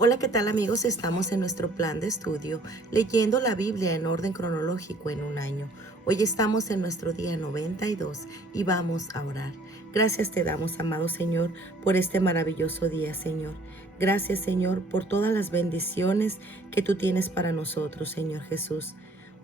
Hola, ¿qué tal amigos? Estamos en nuestro plan de estudio leyendo la Biblia en orden cronológico en un año. Hoy estamos en nuestro día 92 y vamos a orar. Gracias te damos, amado Señor, por este maravilloso día, Señor. Gracias, Señor, por todas las bendiciones que tú tienes para nosotros, Señor Jesús.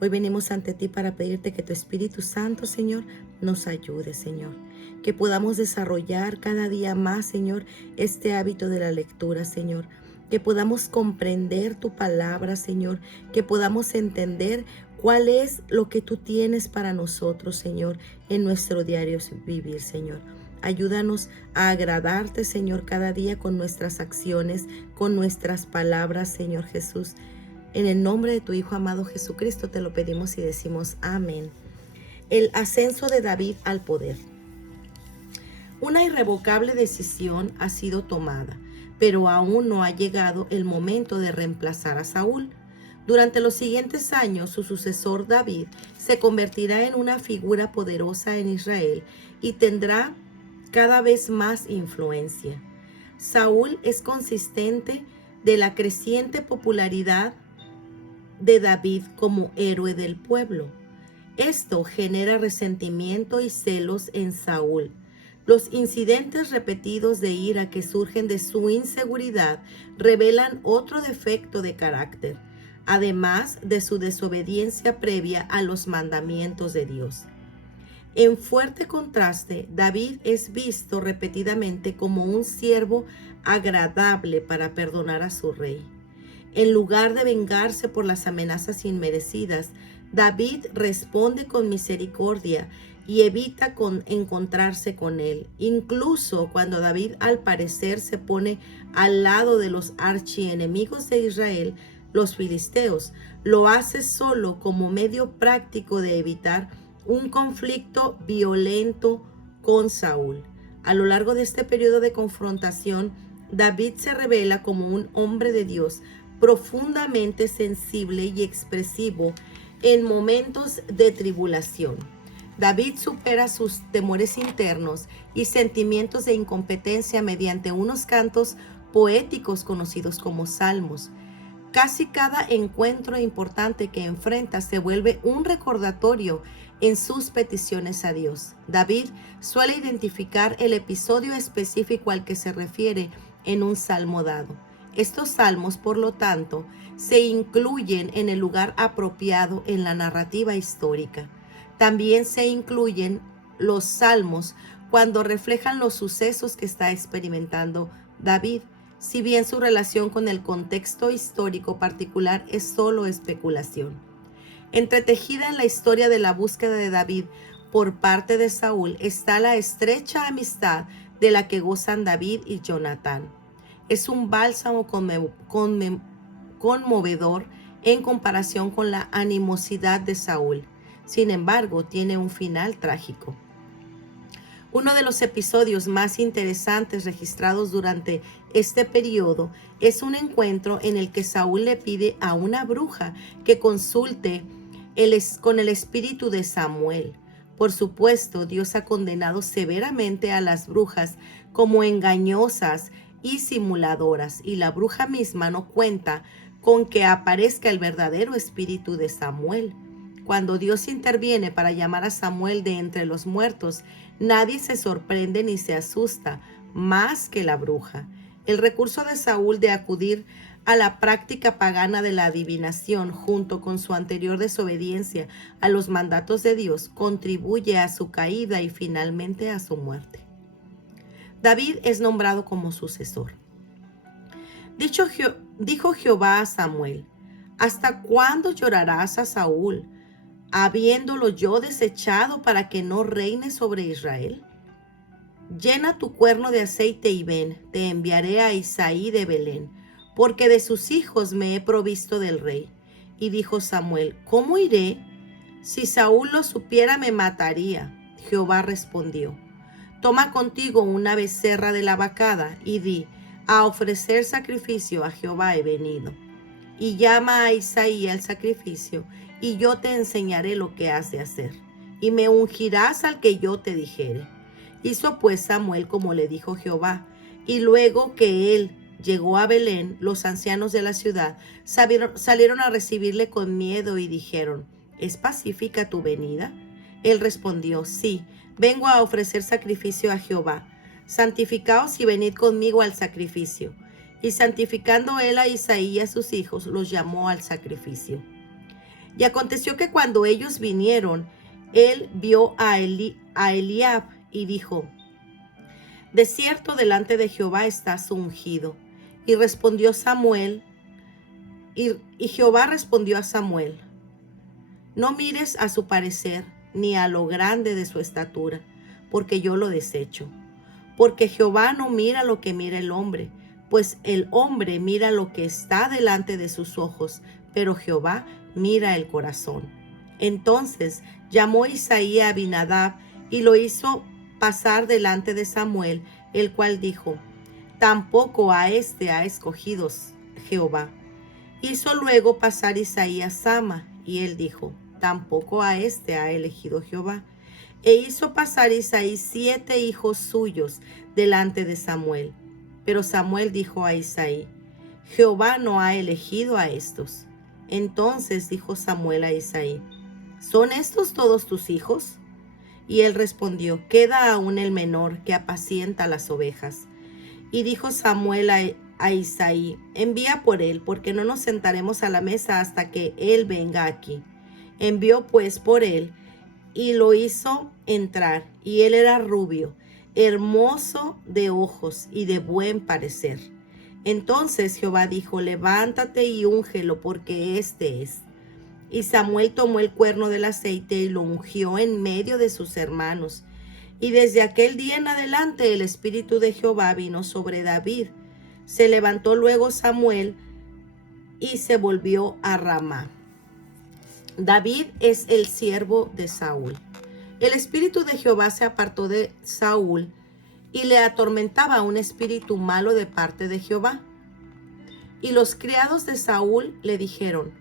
Hoy venimos ante ti para pedirte que tu Espíritu Santo, Señor, nos ayude, Señor. Que podamos desarrollar cada día más, Señor, este hábito de la lectura, Señor. Que podamos comprender tu palabra, Señor, que podamos entender cuál es lo que tú tienes para nosotros, Señor, en nuestro diario vivir, Señor. Ayúdanos a agradarte, Señor, cada día con nuestras acciones, con nuestras palabras, Señor Jesús. En el nombre de tu Hijo amado Jesucristo te lo pedimos y decimos amén. El ascenso de David al poder. Una irrevocable decisión ha sido tomada, pero aún no ha llegado el momento de reemplazar a Saúl. Durante los siguientes años, su sucesor David se convertirá en una figura poderosa en Israel y tendrá cada vez más influencia. Saúl es consciente de la creciente popularidad de David como héroe del pueblo. Esto genera resentimiento y celos en Saúl. Los incidentes repetidos de ira que surgen de su inseguridad revelan otro defecto de carácter, además de su desobediencia previa a los mandamientos de Dios. En fuerte contraste, David es visto repetidamente como un siervo agradable para perdonar a su rey. En lugar de vengarse por las amenazas inmerecidas, David responde con misericordia y evita encontrarse con él. Incluso cuando David al parecer se pone al lado de los archienemigos de Israel, los filisteos, lo hace solo como medio práctico de evitar un conflicto violento con Saúl. A lo largo de este periodo de confrontación, David se revela como un hombre de Dios profundamente sensible y expresivo en momentos de tribulación. David supera sus temores internos y sentimientos de incompetencia mediante unos cantos poéticos conocidos como salmos. Casi cada encuentro importante que enfrenta se vuelve un recordatorio en sus peticiones a Dios. David suele identificar el episodio específico al que se refiere en un salmo dado. Estos salmos, por lo tanto, se incluyen en el lugar apropiado en la narrativa histórica. También se incluyen los salmos cuando reflejan los sucesos que está experimentando David, si bien su relación con el contexto histórico particular es solo especulación. Entretejida en la historia de la búsqueda de David por parte de Saúl está la estrecha amistad de la que gozan David y Jonatán. Es un bálsamo conmovedor en comparación con la animosidad de Saúl. Sin embargo, tiene un final trágico. Uno de los episodios más interesantes registrados durante este periodo es un encuentro en el que Saúl le pide a una bruja que consulte con el espíritu de Samuel. Por supuesto, Dios ha condenado severamente a las brujas como engañosas y simuladoras, y la bruja misma no cuenta con que aparezca el verdadero espíritu de Samuel. Cuando Dios interviene para llamar a Samuel de entre los muertos, nadie se sorprende ni se asusta más que la bruja. El recurso de Saúl de acudir a la práctica pagana de la adivinación junto con su anterior desobediencia a los mandatos de Dios contribuye a su caída y finalmente a su muerte. David es nombrado como sucesor. Dijo Jehová a Samuel: ¿hasta cuándo llorarás a Saúl, habiéndolo yo desechado para que no reine sobre Israel? Llena tu cuerno de aceite y ven, te enviaré a Isaí de Belén, porque de sus hijos me he provisto del rey. Y dijo Samuel: ¿cómo iré? Si Saúl lo supiera, me mataría. Jehová respondió: toma contigo una becerra de la vacada y di: a ofrecer sacrificio a Jehová he venido. Y llama a Isaí al sacrificio, y yo te enseñaré lo que has de hacer, y me ungirás al que yo te dijere. Hizo pues Samuel como le dijo Jehová, y luego que él llegó a Belén, los ancianos de la ciudad salieron a recibirle con miedo y dijeron: ¿Es pacífica tu venida? Él respondió: Sí, vengo a ofrecer sacrificio a Jehová. Santificaos y venid conmigo al sacrificio. Y santificando él a Isaí y a sus hijos, los llamó al sacrificio. Y aconteció que cuando ellos vinieron, él vio a Eliab y dijo: De cierto delante de Jehová está su ungido. Y respondió Samuel, y Jehová respondió a Samuel: No mires a su parecer, ni a lo grande de su estatura, porque yo lo desecho. Porque Jehová no mira lo que mira el hombre, pues el hombre mira lo que está delante de sus ojos, pero Jehová mira el corazón. Entonces llamó Isaí a Abinadab y lo hizo pasar delante de Samuel, el cual dijo: Tampoco a este ha escogido Jehová. Hizo luego pasar Isaí a Sama, y él dijo: Tampoco a este ha elegido Jehová. E hizo pasar Isaí 7 hijos suyos delante de Samuel. Pero Samuel dijo a Isaí: Jehová no ha elegido a estos. Entonces dijo Samuel a Isaí: ¿Son estos todos tus hijos? Y él respondió: Queda aún el menor, que apacienta las ovejas. Y dijo Samuel a Isaí: Envía por él, porque no nos sentaremos a la mesa hasta que él venga aquí. Envió pues por él, y lo hizo entrar, y él era rubio, hermoso de ojos y de buen parecer. Entonces Jehová dijo: Levántate y úngelo, porque este es. Y Samuel tomó el cuerno del aceite y lo ungió en medio de sus hermanos. Y desde aquel día en adelante el Espíritu de Jehová vino sobre David. Se levantó luego Samuel y se volvió a Ramá. David es el siervo de Saúl. El espíritu de Jehová se apartó de Saúl y le atormentaba un espíritu malo de parte de Jehová. Y los criados de Saúl le dijeron: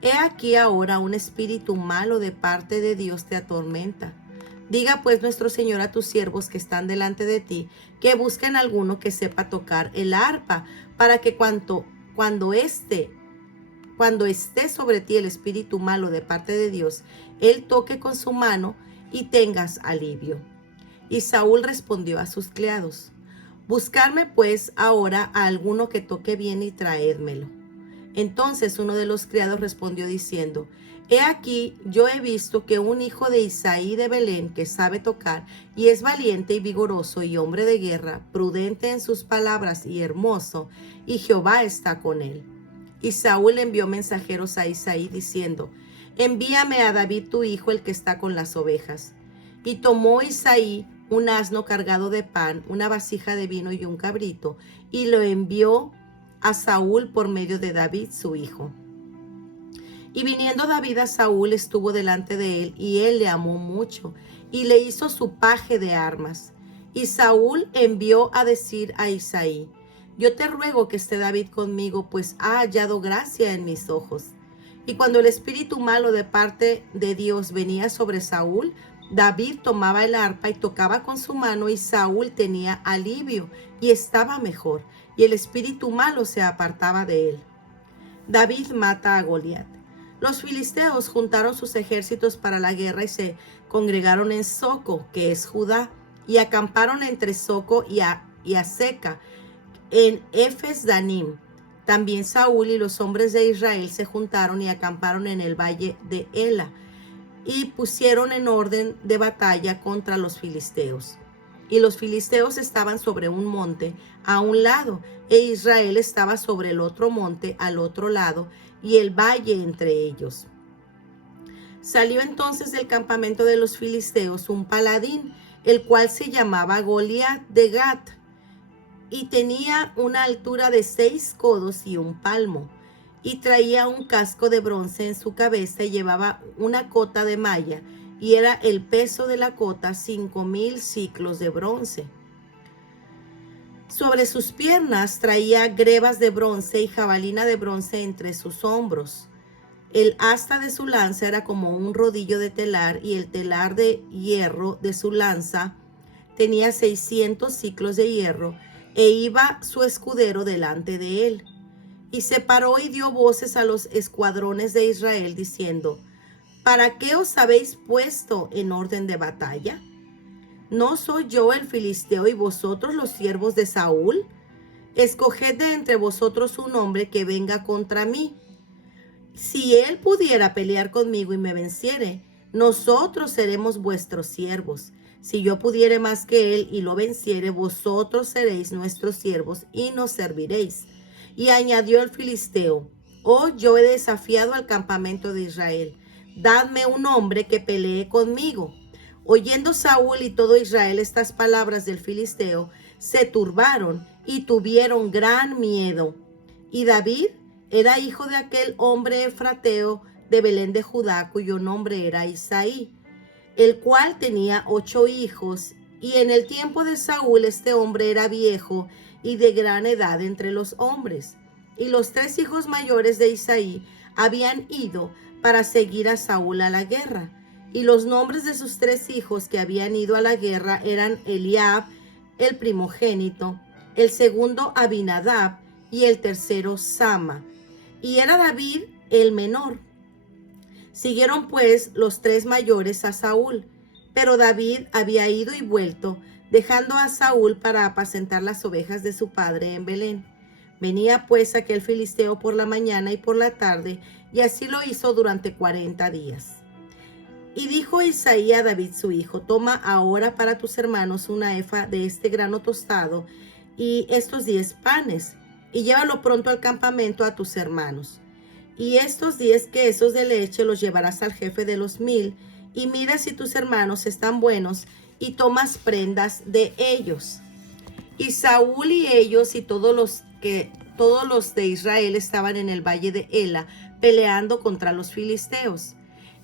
He aquí ahora un espíritu malo de parte de Dios te atormenta. Diga pues nuestro Señor a tus siervos que están delante de ti, que busquen alguno que sepa tocar el arpa, para que cuando esté sobre ti el espíritu malo de parte de Dios, él toque con su mano y tengas alivio. Y Saúl respondió a sus criados: Buscarme pues ahora a alguno que toque bien y traédmelo. Entonces uno de los criados respondió diciendo: He aquí, yo he visto que un hijo de Isaí de Belén, que sabe tocar, y es valiente y vigoroso y hombre de guerra, prudente en sus palabras y hermoso, y Jehová está con él. Y Saúl envió mensajeros a Isaí diciendo: Envíame a David tu hijo, el que está con las ovejas. Y tomó Isaí un asno cargado de pan, una vasija de vino y un cabrito, y lo envió a Saúl por medio de David su hijo. Y viniendo David a Saúl, estuvo delante de él, y él le amó mucho, y le hizo su paje de armas. Y Saúl envió a decir a Isaí: Yo te ruego que esté David conmigo, pues ha hallado gracia en mis ojos. Y cuando el espíritu malo de parte de Dios venía sobre Saúl, David tomaba el arpa y tocaba con su mano, y Saúl tenía alivio y estaba mejor, y el espíritu malo se apartaba de él. David mata a Goliat. Los filisteos juntaron sus ejércitos para la guerra y se congregaron en Soco, que es Judá, y acamparon entre Soco y Aseca, en Efes Danim. También Saúl y los hombres de Israel se juntaron y acamparon en el valle de Ela, y pusieron en orden de batalla contra los filisteos. Y los filisteos estaban sobre un monte a un lado, e Israel estaba sobre el otro monte al otro lado, y el valle entre ellos. Salió entonces del campamento de los filisteos un paladín, el cual se llamaba Goliat de Gat, y tenía una altura de 6 codos y un palmo, y traía un casco de bronce en su cabeza, y llevaba una cota de malla, y era el peso de la cota 5,000 siclos de bronce. Sobre sus piernas traía grebas de bronce y jabalina de bronce entre sus hombros. El asta de su lanza era como un rodillo de telar, y el telar de hierro de su lanza tenía 600 siclos de hierro. e iba su escudero delante de él. Y se paró y dio voces a los escuadrones de Israel, diciendo: ¿Para qué os habéis puesto en orden de batalla? ¿No soy yo el filisteo y vosotros los siervos de Saúl? Escoged de entre vosotros un hombre que venga contra mí. Si él pudiera pelear conmigo y me venciere, nosotros seremos vuestros siervos. Si yo pudiere más que él y lo venciere, vosotros seréis nuestros siervos y nos serviréis. Y añadió el filisteo: Oh, yo he desafiado al campamento de Israel. Dadme un hombre que pelee conmigo. Oyendo Saúl y todo Israel estas palabras del filisteo, se turbaron y tuvieron gran miedo. Y David era hijo de aquel hombre efrateo de Belén de Judá, cuyo nombre era Isaí, el cual tenía 8 hijos. Y en el tiempo de Saúl este hombre era viejo y de gran edad entre los hombres. Y los 3 hijos mayores de Isaí habían ido para seguir a Saúl a la guerra. Y los nombres de sus 3 hijos que habían ido a la guerra eran Eliab, el primogénito, el segundo Abinadab y el tercero Sama. Y era David el menor. Siguieron pues los 3 mayores a Saúl, pero David había ido y vuelto, dejando a Saúl para apacentar las ovejas de su padre en Belén. Venía pues aquel filisteo por la mañana y por la tarde, y así lo hizo durante 40 días. Y dijo Isaí a David su hijo: Toma ahora para tus hermanos una efa de este grano tostado y estos 10 panes, y llévalo pronto al campamento a tus hermanos. Y estos 10 quesos de leche los llevarás al jefe de los 1000, y mira si tus hermanos están buenos, y tomas prendas de ellos. Y Saúl y ellos y todos los de Israel estaban en el valle de Ela, peleando contra los filisteos.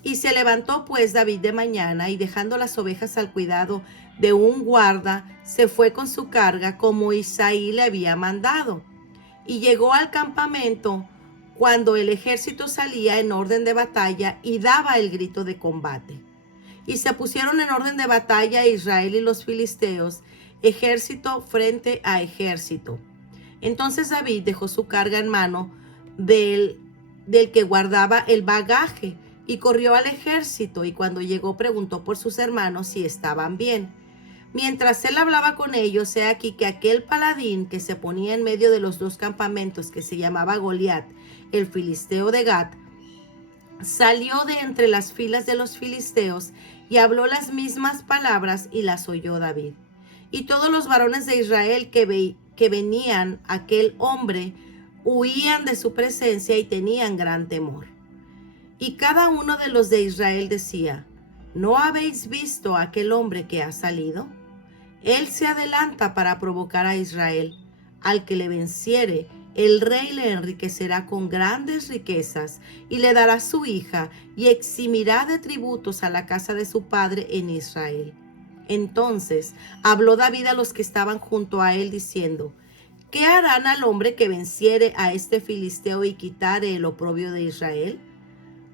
Y se levantó pues David de mañana, y dejando las ovejas al cuidado de un guarda, se fue con su carga como Isaí le había mandado. Y llegó al campamento cuando el ejército salía en orden de batalla y daba el grito de combate. Y se pusieron en orden de batalla Israel y los filisteos, ejército frente a ejército. Entonces David dejó su carga en mano del que guardaba el bagaje, y corrió al ejército, y cuando llegó preguntó por sus hermanos si estaban bien. Mientras él hablaba con ellos, he aquí que aquel paladín que se ponía en medio de los 2 campamentos, que se llamaba Goliat, el filisteo de Gat, salió de entre las filas de los filisteos y habló las mismas palabras, y las oyó David. Y todos los varones de Israel que venían a aquel hombre huían de su presencia y tenían gran temor. Y cada uno de los de Israel decía: ¿No habéis visto a aquel hombre que ha salido? Él se adelanta para provocar a Israel. Al que le venciere, el rey le enriquecerá con grandes riquezas, y le dará su hija, y eximirá de tributos a la casa de su padre en Israel. Entonces habló David a los que estaban junto a él, diciendo: ¿Qué harán al hombre que venciere a este filisteo y quitare el oprobio de Israel?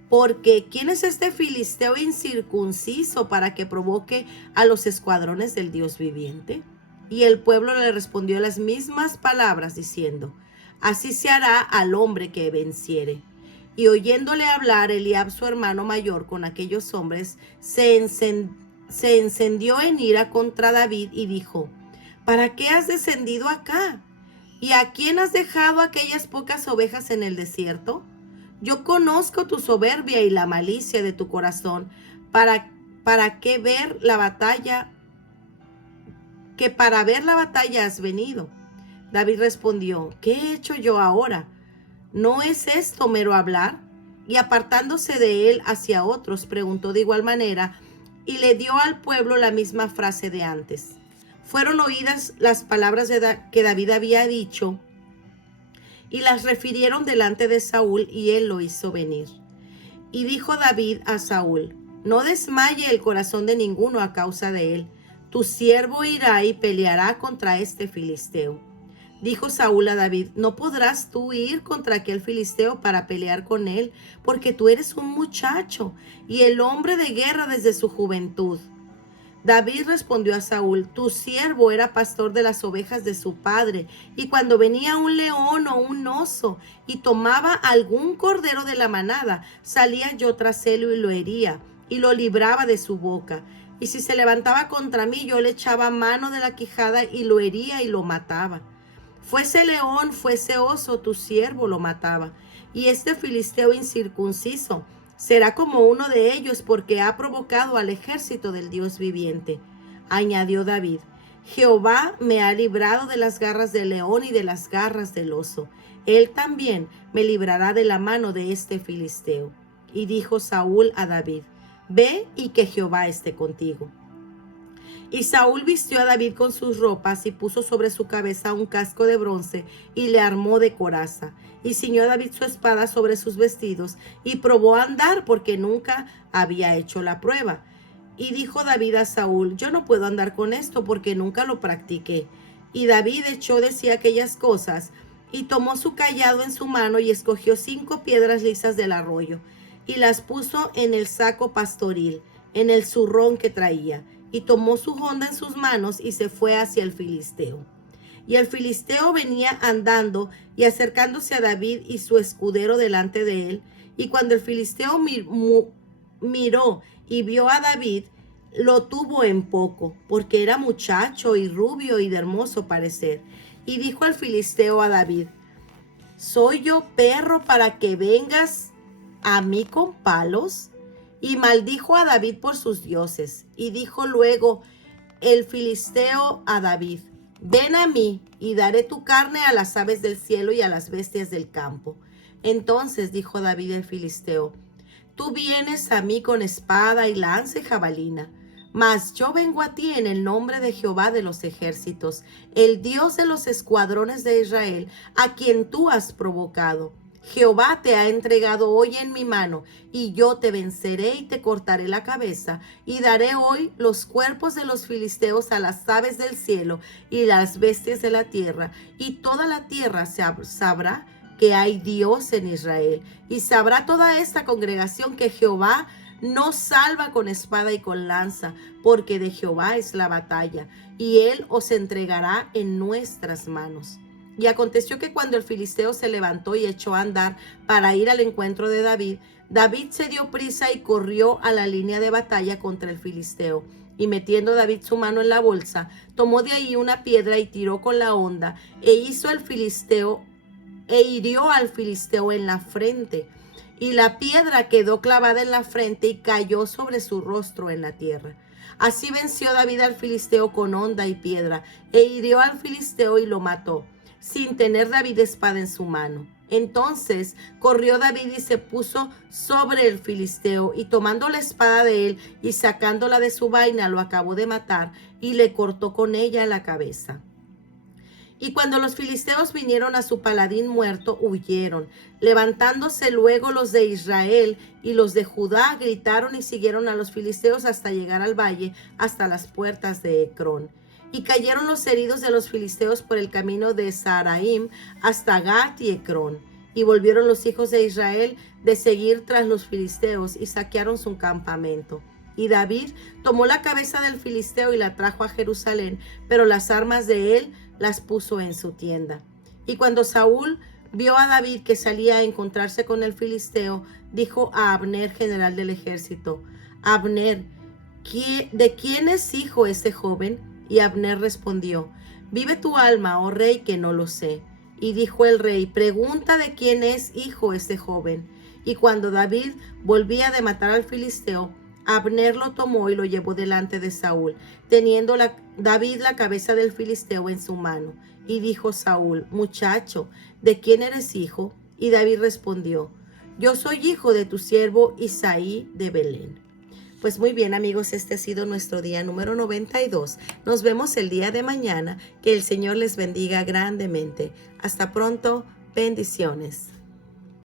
Porque ¿quién es este filisteo incircunciso para que provoque a los escuadrones del Dios viviente? Y el pueblo le respondió las mismas palabras, diciendo: Así se hará al hombre que venciere. Y oyéndole hablar Eliab, su hermano mayor, con aquellos hombres, se encendió en ira contra David y dijo: ¿Para qué has descendido acá? ¿Y a quién has dejado aquellas pocas ovejas en el desierto? Yo conozco tu soberbia y la malicia de tu corazón, para ver la batalla has venido. David respondió: ¿Qué he hecho yo ahora? ¿No es esto mero hablar? Y apartándose de él hacia otros, preguntó de igual manera, y le dio al pueblo la misma frase de antes. Fueron oídas las palabras que David había dicho, y las refirieron delante de Saúl, y él lo hizo venir. Y dijo David a Saúl: No desmaye el corazón de ninguno a causa de él. Tu siervo irá y peleará contra este filisteo. Dijo Saúl a David: No podrás tú ir contra aquel filisteo para pelear con él, porque tú eres un muchacho y el hombre de guerra desde su juventud. David respondió a Saúl: tu siervo era pastor de las ovejas de su padre, y cuando venía un león o un oso y tomaba algún cordero de la manada, salía yo tras él y lo hería, y lo libraba de su boca. Y si se levantaba contra mí, yo le echaba mano de la quijada y lo hería y lo mataba. Fuese león, fuese oso, tu siervo lo mataba. Y este filisteo incircunciso será como uno de ellos, porque ha provocado al ejército del Dios viviente. Añadió David: Jehová me ha librado de las garras del león y de las garras del oso. Él también me librará de la mano de este filisteo. Y dijo Saúl a David: ve y que Jehová esté contigo. Y Saúl vistió a David con sus ropas y puso sobre su cabeza un casco de bronce y le armó de coraza. Y ciñó a David su espada sobre sus vestidos y probó a andar, porque nunca había hecho la prueba. Y dijo David a Saúl: yo no puedo andar con esto, porque nunca lo practiqué. Y David echó de sí aquellas cosas y tomó su cayado en su mano y escogió 5 piedras lisas del arroyo y las puso en el saco pastoril, en el zurrón que traía, y tomó su honda en sus manos y se fue hacia el filisteo. Y el filisteo venía andando y acercándose a David y su escudero delante de él. Y cuando el filisteo miró y vio a David, lo tuvo en poco, porque era muchacho y rubio y de hermoso parecer. Y dijo al filisteo a David: ¿soy yo perro para que vengas a mí con palos? Y maldijo a David por sus dioses. Y dijo luego el filisteo a David: ven a mí y daré tu carne a las aves del cielo y a las bestias del campo. Entonces dijo David al filisteo: tú vienes a mí con espada y lanza y jabalina, mas yo vengo a ti en el nombre de Jehová de los ejércitos, el Dios de los escuadrones de Israel, a quien tú has provocado. Jehová te ha entregado hoy en mi mano, y yo te venceré y te cortaré la cabeza, y daré hoy los cuerpos de los filisteos a las aves del cielo y las bestias de la tierra, y toda la tierra sabrá que hay Dios en Israel, y sabrá toda esta congregación que Jehová no salva con espada y con lanza, porque de Jehová es la batalla, y él os entregará en nuestras manos. Y aconteció que cuando el filisteo se levantó y echó a andar para ir al encuentro de David, David se dio prisa y corrió a la línea de batalla contra el filisteo. Y metiendo David su mano en la bolsa, tomó de ahí una piedra y tiró con la honda, e hirió al filisteo en la frente. Y la piedra quedó clavada en la frente y cayó sobre su rostro en la tierra. Así venció David al filisteo con honda y piedra, e hirió al filisteo y lo mató, sin tener David espada en su mano. Entonces corrió David y se puso sobre el filisteo, y tomando la espada de él y sacándola de su vaina, lo acabó de matar y le cortó con ella la cabeza. Y cuando los filisteos vinieron a su paladín muerto, huyeron. Levantándose luego los de Israel y los de Judá, gritaron y siguieron a los filisteos hasta llegar al valle, hasta las puertas de Ecrón. Y cayeron los heridos de los filisteos por el camino de Saraim hasta Gat y Ecrón. Y volvieron los hijos de Israel de seguir tras los filisteos y saquearon su campamento. Y David tomó la cabeza del filisteo y la trajo a Jerusalén, pero las armas de él las puso en su tienda. Y cuando Saúl vio a David que salía a encontrarse con el filisteo, dijo a Abner, general del ejército: Abner, ¿de quién es hijo ese joven? Y Abner respondió: vive tu alma, oh rey, que no lo sé. Y dijo el rey: pregunta de quién es hijo ese joven. Y cuando David volvía de matar al filisteo, Abner lo tomó y lo llevó delante de Saúl, teniendo David la cabeza del filisteo en su mano. Y dijo Saúl: muchacho, ¿de quién eres hijo? Y David respondió: yo soy hijo de tu siervo Isaí de Belén. Pues muy bien, amigos, este ha sido nuestro día número 92. Nos vemos el día de mañana. Que el Señor les bendiga grandemente. Hasta pronto. Bendiciones.